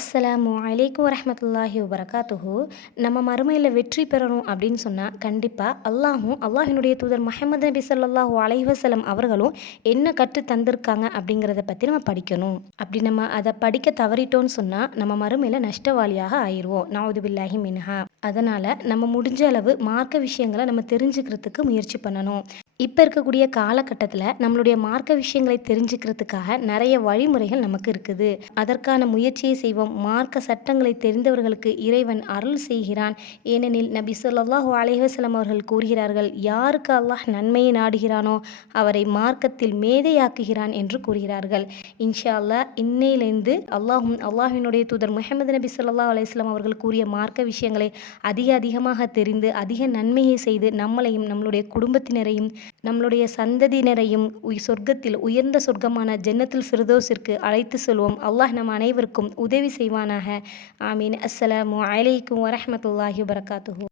அஸ்ஸலாமு அலைக்கும் வரஹ்மத்துல்லாஹி வபரகாத்துஹு. நம்ம மறுமையில் வெற்றி பெறணும் அப்படின்னு சொன்னால் கண்டிப்பாக அல்லாஹினுடைய தூதர் முஹம்மது நபி ஸல்லல்லாஹு அலைஹி வஸல்லம் அவர்களும் என்ன கற்று தந்திருக்காங்க அப்படிங்கிறத பற்றி நம்ம படிக்கணும். அப்படி நம்ம அதை படிக்க தவறிட்டோன்னு சொன்னால் நம்ம மறுமையில் நஷ்டவாளியாக ஆயிடுவோம். நவுது பில்லாஹி மின்ஹா. அதனால் நம்ம முடிஞ்ச அளவு மார்க்க விஷயங்களை நம்ம தெரிஞ்சுக்கிறதுக்கு முயற்சி பண்ணணும். இப்போ இருக்கக்கூடிய காலகட்டத்தில் நம்மளுடைய மார்க்க விஷயங்களை தெரிஞ்சுக்கிறதுக்காக நிறைய வழிமுறைகள் நமக்கு இருக்குது. அதற்கான முயற்சியை செய்வோம். மார்க்க சட்டங்களை தெரிந்தவர்களுக்கு இறைவன் அருள் செய்கிறான். ஏனெனில் நபி ஸல்லல்லாஹு அலைஹி வஸல்லம் அவர்கள் கூறுகிறார்கள், யாருக்கு அல்லாஹ் நன்மையை நாடுகிறானோ அவரை மார்க்கத்தில் மேதையாக்குகிறான் என்று கூறுகிறார்கள். இன்ஷா அல்லாஹ் இன்னையிலேருந்து அல்லாஹ்வினுடைய தூதர் முஹம்மது நபி ஸல்லல்லாஹு அலைஹி வஸல்லம் அவர்கள் கூறிய மார்க்க விஷயங்களை அதிகமாக தெரிந்து அதிக நன்மையை செய்து நம்மளையும் நம்மளுடைய குடும்பத்தினரையும் நம்மளுடைய சந்ததியினரையும் சொர்க்கத்தில் உயர்ந்த சொர்க்கமான ஜன்னத்துல் ஃபிர்தௌஸிற்கு அழைத்து செல்வோம். அல்லாஹ் நம் அனைவருக்கும் உதவி செய்வானாக. ஆமீன். அஸ்ஸலாமு அலைக்கும் வரஹ்மத்துல்லாஹி வபரகாத்துஹு.